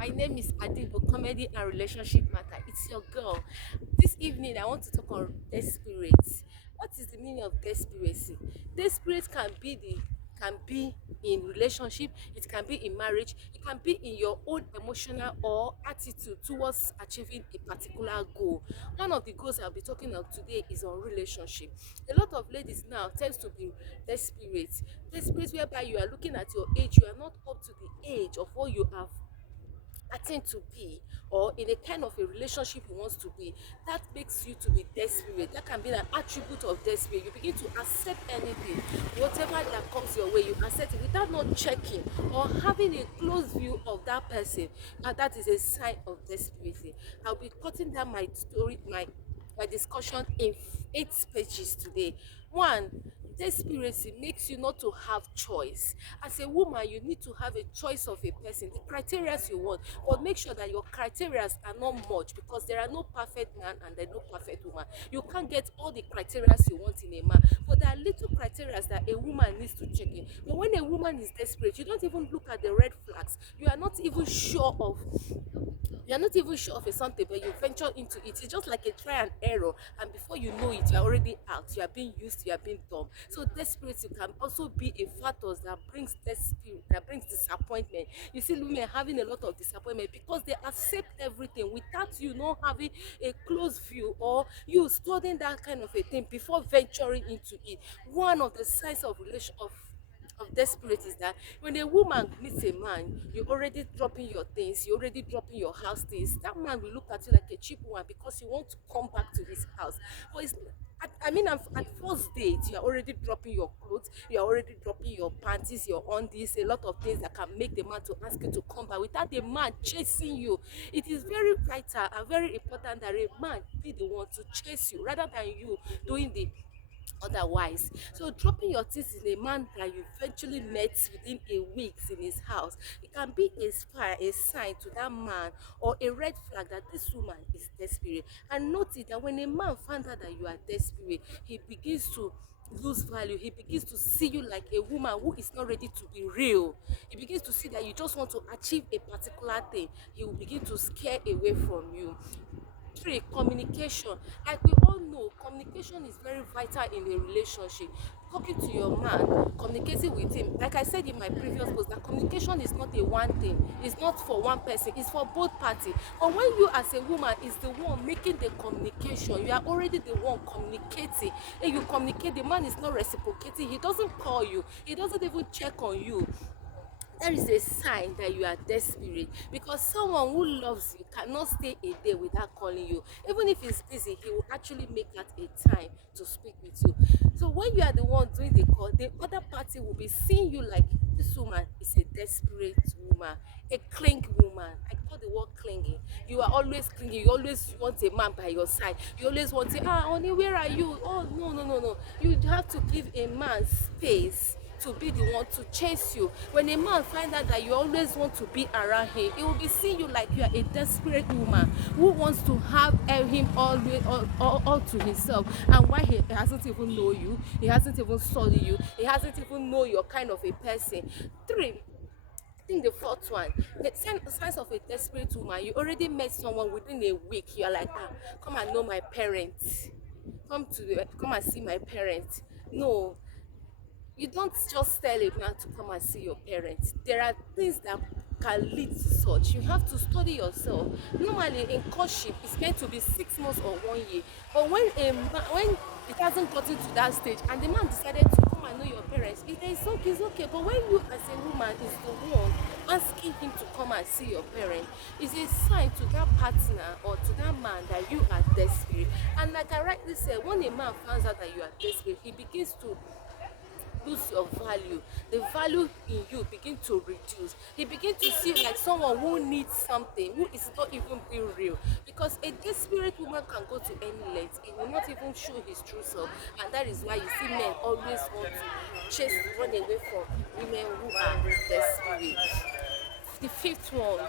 My name is Adibo, Comedy and Relationship Matter. It's your girl. This evening, I want to talk on desperate. What is the meaning of desperacy? Desperate can be in relationship, it can be in marriage, it can be in your own emotional or attitude towards achieving a particular goal. One of the goals I'll be talking of today is on relationship. A lot of ladies now tends to be desperate. Desperate whereby you are looking at your age, you are not up to the age of what you have attain to be, or in a kind of a relationship you want to be. That makes you to be desperate. That can be an attribute of desperate. You begin to accept anything, whatever that comes your way, you accept it without not checking or having a close view of that person, and that is a sign of desperation. I'll be cutting down my story, my discussion in 8 pages today. One, desperation makes you not to have choice. As a woman, you need to have a choice of a person, the criteria you want, but make sure that your criteria are not much, because there are no perfect man and there are no perfect woman. You can't get all the criteria you want in a man, but there are little criteria that a woman needs to check in. But when a woman is desperate, you don't even look at the red flags. You are not even sure of a something, but you venture into it. It's just like a try and error, and before you know it, you're already out. You are being used, you are being dumb. So desperate can also be a factor that brings desperate, that brings disappointment. You see women having a lot of disappointment because they accept everything without you not having a close view, or you studying that kind of a thing before venturing into it. One of the signs of relation of desperate is that when a woman meets a man, you're already dropping your things, you're already dropping your house things. That man will look at you like a cheap one because you want to come back to his house. But it's at first date, you're already dropping your clothes, you're already dropping your panties, your undies, a lot of things that can make the man to ask you to come back without the man chasing you. It is very vital and very important that a man be the one to chase you rather than you doing the otherwise. So dropping your things in a man that you eventually met within a week in his house, it can be a sign to that man, or a red flag that this woman is desperate. And notice that when a man finds out that you are desperate, he begins to lose value. He begins to see you like a woman who is not ready to be real. He begins to see that you just want to achieve a particular thing. He will begin to scare away from you. Three, communication. Like we all know, communication is very vital in a relationship. Talking to your man, communicating with him, like I said in my previous post, that communication is not a one thing, it's not for one person, it's for both parties. But when you as a woman is the one making the communication, you are already the one communicating, and you communicate, the man is not reciprocating, he doesn't call you, he doesn't even check on you. That is a sign that you are desperate, because someone who loves you cannot stay a day without calling you. Even if he's busy, he will actually make that a time to speak with you. So when you are the one doing the call, the other party will be seeing you like this woman is a desperate woman, a cling woman. I call the word clinging. You are always clinging, you always want a man by your side, you always want to, honey, where are you? Oh, no, no, no, no. You have to give a man space to be the one to chase you. When a man find out that you always want to be around him, he will be seeing you like you are a desperate woman who wants to have him all to himself. And why he hasn't even know you, he hasn't even studied you, he hasn't even know your kind of a person. Three, I think the fourth one, the signs of a desperate woman. You already met someone within a week. You're like, come and know my parents. Come and see my parents. No, you don't just tell a man to come and see your parents. There are things that can lead to such. You have to study yourself. Normally in courtship, it's meant to be 6 months or 1 year. But when it hasn't gotten to that stage and the man decided to come and know your parents, it's okay. But when you as a woman is the one asking him to come and see your parents, it's a sign to that partner or to that man that you are desperate. And like I rightly said, when a man finds out that you are desperate, he begins to lose your value. The value in you begin to reduce. He begin to see you like someone who needs something, who is not even being real. Because a desperate woman can go to any length, he will not even show his true self. And that is why you see men always want to run away from women who are desperate. The fifth one,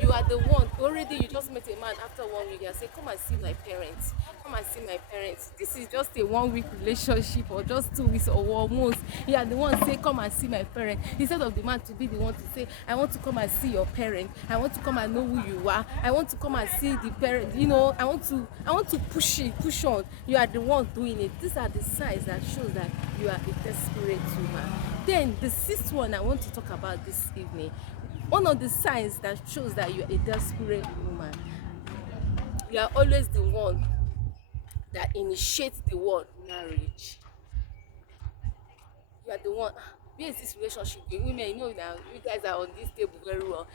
you are the one already, you just met a man after 1 week and say, come and see my parents, come and see my parents. This is just a 1 week relationship or just 2 weeks or 1 month. You are the one say come and see my parents instead of the man to be the one to say I want to come and see your parents. I want to come and know who you are. I want to come and see the parent. You know, I want to push on. You are the one doing it. These are the signs that shows that you are a desperate woman. Then the sixth one I want to talk about this evening. One of the signs that shows that you are a desperate woman, you are always the one that initiates the word marriage. You are the one. Where is this relationship going? Women, you know now, you guys are on this table very well.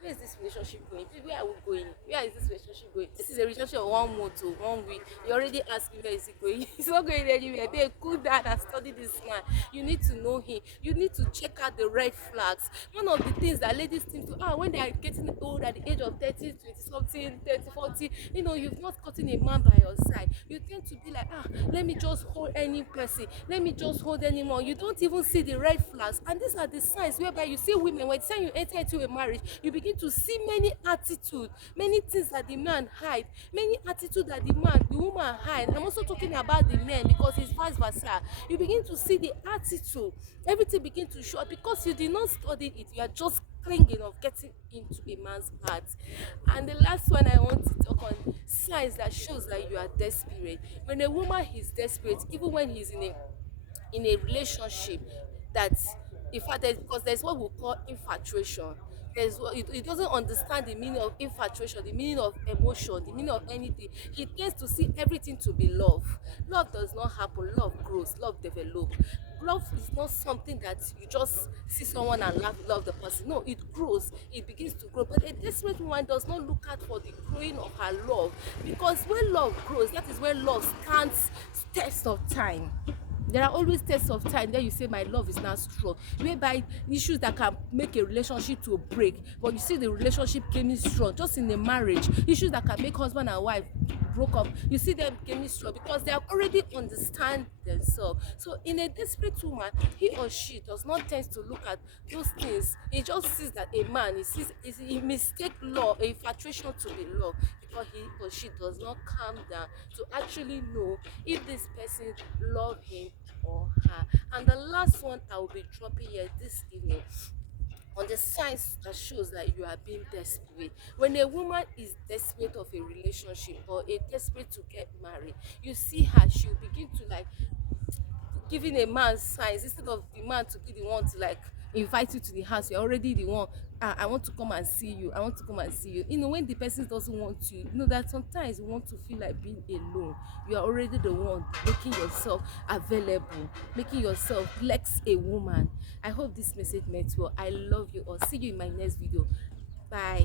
Where is this relationship going? Where are we going? Where is this relationship going? This is a relationship of 1 month or 1 week. You already asking where is it going? It's not going anywhere. They cool down and study this man. You need to know him. You need to check out the red flags. One of the things that ladies think to when they are getting old at the age of 30, 20 something, 30, 40, you know, you've not gotten a man by your side. You tend to be like, let me just hold any person. Let me just hold anyone. You don't even see the red flags, and these are the signs whereby you see women when you enter into a marriage, you begin to see many attitudes, many things that the man hide, many attitudes that the woman hide. I'm also talking about the men because it's vice versa. You begin to see the attitude, everything begin to show up because you did not study it. You are just clinging of getting into a man's heart. And the last one I want to talk on, signs that shows that you are desperate. When a woman is desperate, even when he's in a relationship, that in fact because there's what we call infatuation. There's what it doesn't understand the meaning of infatuation, the meaning of emotion, the meaning of anything. He tends to see everything to be love. Love does not happen. Love grows, love develops. Love is not something that you just see someone and love the person. No, it grows, it begins to grow. But a desperate woman does not look out for the growing of her love, because when love grows, that is when love stands test of time. There are always tests of time. Then you say my love is not strong, whereby issues that can make a relationship to break, but you see the relationship came strong. Just in a marriage, issues that can make husband and wife broke up, you see them came strong because they have already understand themselves. So in a desperate woman, he or she does not tend to look at those things. He just sees that a man, he mistake love, infatuation to be love, because he or she does not calm down to actually know if this person love him or her. And the last one I will be dropping here this evening on the signs that shows that you are being desperate. When a woman is desperate of a relationship or a desperate to get married, you see her, she'll begin to like giving a man signs instead of the man to be the one to like invite you to the house. You're already the one. I want to come and see you. I want to come and see you. You know, when the person doesn't want you, you know that sometimes you want to feel like being alone. You are already the one making yourself available, making yourself flex a woman. I hope this message met well. I love you all. See you in my next video. Bye.